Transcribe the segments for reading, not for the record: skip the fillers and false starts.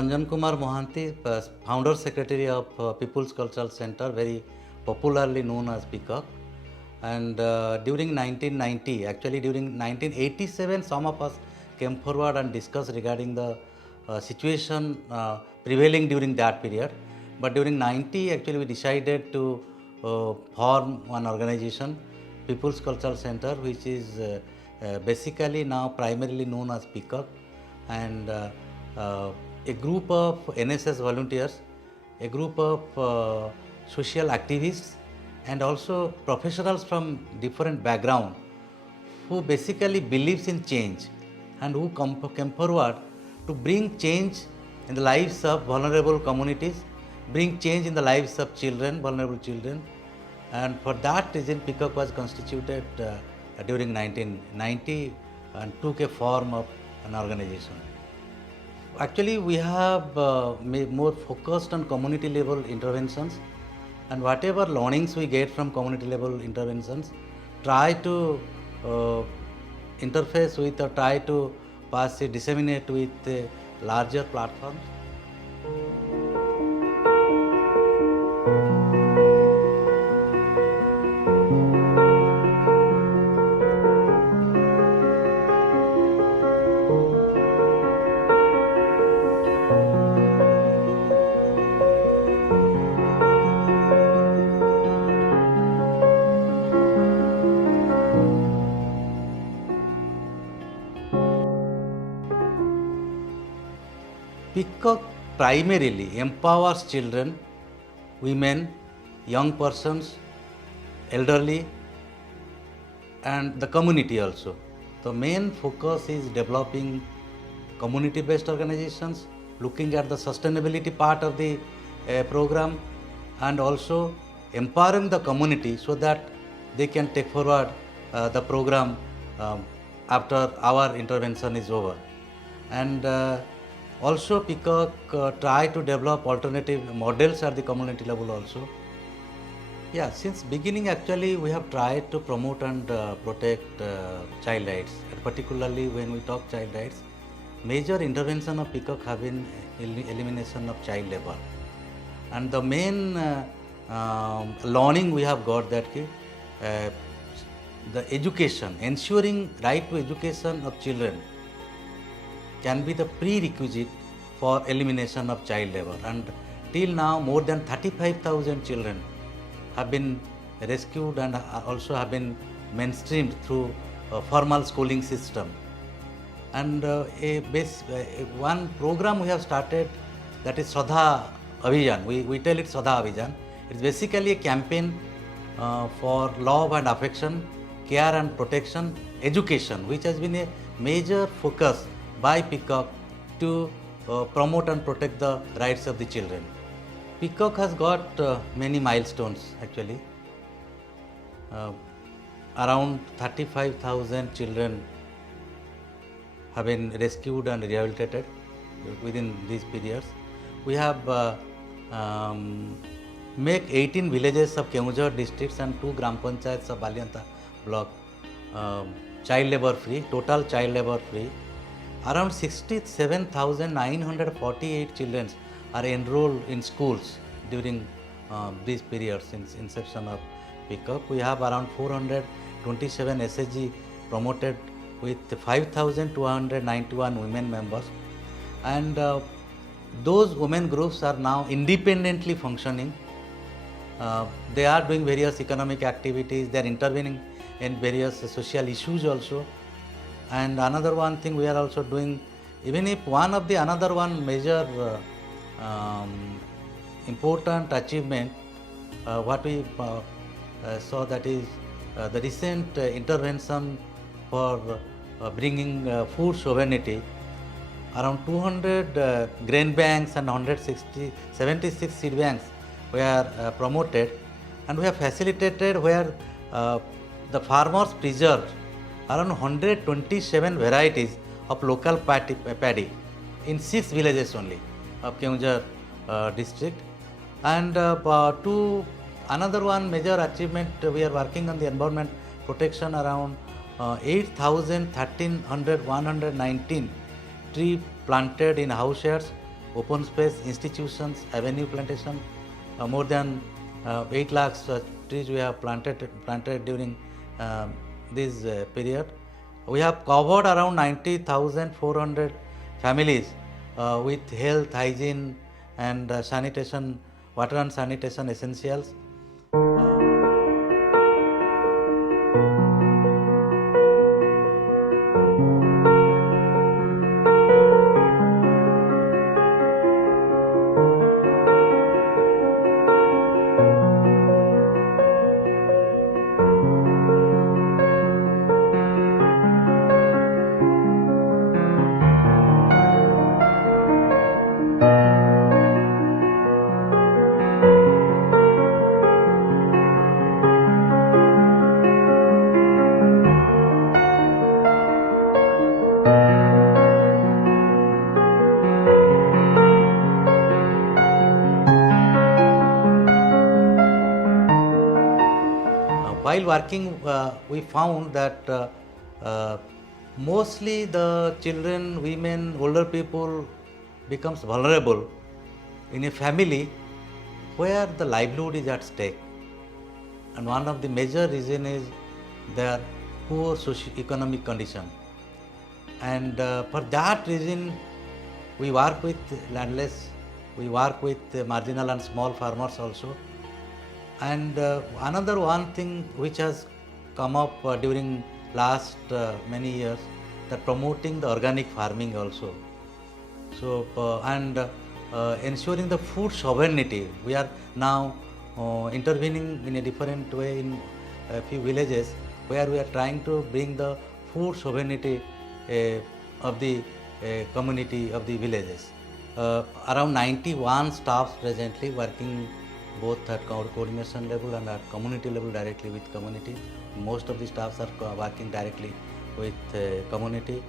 Ranjan Kumar Mohanty, founder secretary of People's Cultural Center, very popularly known as Peacock. And during 1990, actually during 1987, some of us came forward and discussed regarding the situation prevailing during that period. But during 90, actually we decided to form one organization, People's Cultural Center, which is basically now primarily known as Peacock, and a group of NSS volunteers, a group of social activists, and also professionals from different background who basically believes in change and who came forward to bring change in the lives of vulnerable communities, bring change in the lives of children, vulnerable children. And for that reason, Peacock was constituted during 1990 and took a form of an organization. Actually, we have more focused on community level interventions, and whatever learnings we get from community level interventions, try to interface with or try to pass it, disseminate with larger platforms. Peacock primarily empowers children, women, young persons, elderly, and the community also. The main focus is developing community-based organizations, looking at the sustainability part of the program, and also empowering the community so that they can take forward the program after our intervention is over. And also Peacock try to develop alternative models at the community level also. Yeah, since beginning actually we have tried to promote and protect child rights, and particularly when we talk child rights, major intervention of Peacock have been elimination of child labor. And the main learning we have got that the education, ensuring right to education of children can be the prerequisite for elimination of child labor. And till now, more than 35,000 children have been rescued and also have been mainstreamed through a formal schooling system. And one program we have started, that is Shraddha Abhijan. We tell it Shraddha Abhijan. It's basically a campaign for love and affection, care and protection, education, which has been a major focus by Peacock to promote and protect the rights of the children. Peacock has got many milestones actually. Around 35,000 children have been rescued and rehabilitated within these periods. We have make 18 villages of Keonjhar districts and 2 gram panchayats of Balyanta block child labor free, total child labor free. Around 67,948 children are enrolled in schools during these periods since inception of Peacock. We have around 427 SHG promoted with 5,291 women members, and those women groups are now independently functioning. They are doing various economic activities, they are intervening in various social issues also. And another one thing we are also doing, even if another one major important achievement, what we saw, that is the recent intervention for bringing food sovereignty. Around 200 grain banks and 76 seed banks were promoted, and we have facilitated where the farmers preserved around 127 varieties of local paddy in 6 villages only of Keonjhar district. And another one major achievement, we are working on the environment protection. Around 119 tree planted in house yards open space, institutions, avenue plantation, more than 8 lakhs trees we have planted during this period. We have covered around 90,400 families with health, hygiene and sanitation, water and sanitation essentials. While working, we found that mostly the children, women, older people becomes vulnerable in a family where the livelihood is at stake. And one of the major reason is their poor socio-economic condition. And for that reason, we work with landless, we work with marginal and small farmers also. And another one thing which has come up during last many years, that promoting the organic farming also. So ensuring the food sovereignty. We are now intervening in a different way in a few villages where we are trying to bring the food sovereignty of the community of the villages. Around 91 staffs presently working both at coordination level and at community level directly with community. Most of the staffs are working directly with community,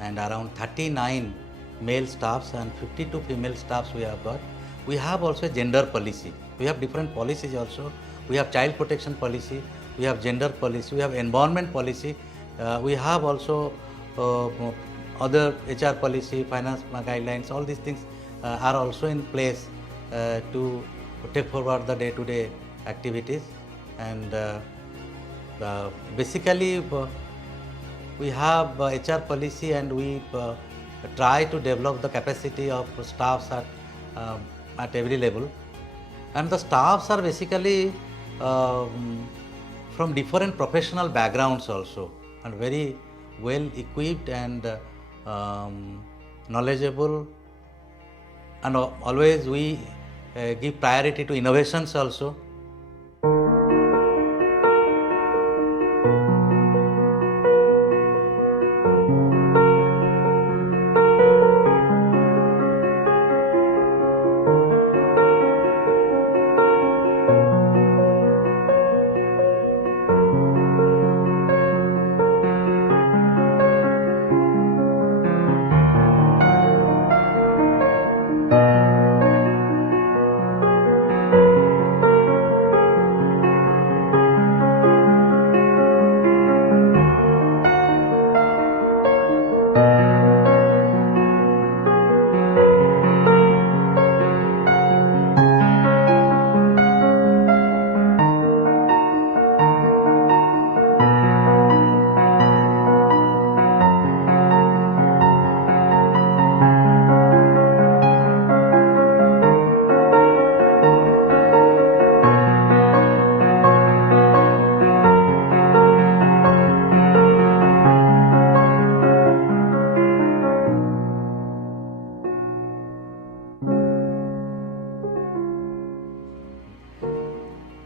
and around 39 male staffs and 52 female staffs we have got. We have also a gender policy. We have different policies also. We have child protection policy, we have gender policy, we have environment policy, we have also other HR policy, finance guidelines. All these things are also in place to take forward the day-to-day activities. And basically we have HR policy, and we try to develop the capacity of staffs at every level. And the staffs are basically from different professional backgrounds also, and very well equipped and knowledgeable. And always we give priority to innovations also.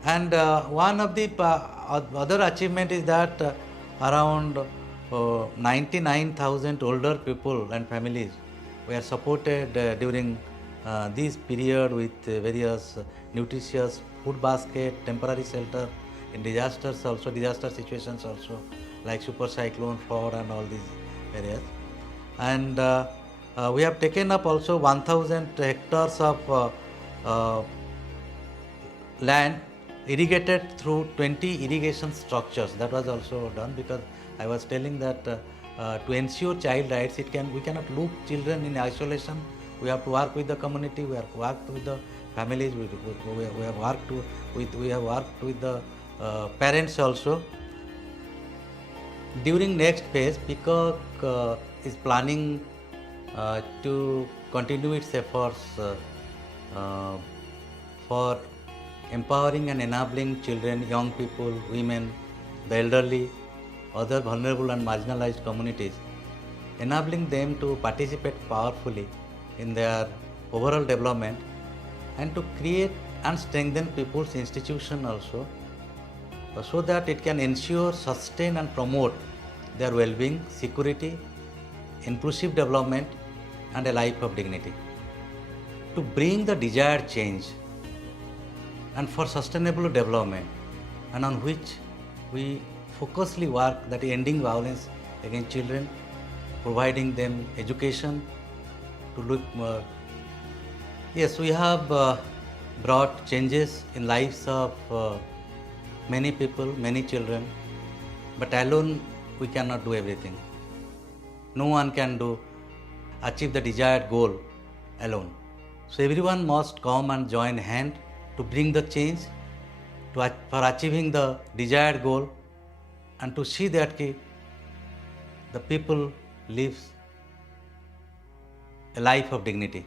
And one of the other achievement is that around 99,000 older people and families were supported during this period with various nutritious food basket, temporary shelter in disasters also, disaster situations also, like super cyclone, flood and all these areas. And we have taken up also 1,000 hectares of land irrigated through 20 irrigation structures. That was also done, because I was telling that to ensure child rights, we cannot look children in isolation We have to work with the community. We have to work with the families. We have worked with the parents also. During next phase, Peacock is planning to continue its efforts uh, for empowering and enabling children, young people, women, the elderly, other vulnerable and marginalized communities, enabling them to participate powerfully in their overall development and to create and strengthen people's institution also, so that it can ensure, sustain and promote their well-being, security, inclusive development and a life of dignity. To bring the desired change and for sustainable development, and on which we focusly work, that ending violence against children, providing them education to look more. Yes, we have brought changes in lives of many people, many children, but alone we cannot do everything. No one can achieve the desired goal alone. So everyone must come and join hand to bring the change for achieving the desired goal, and to see that the people lives a life of dignity.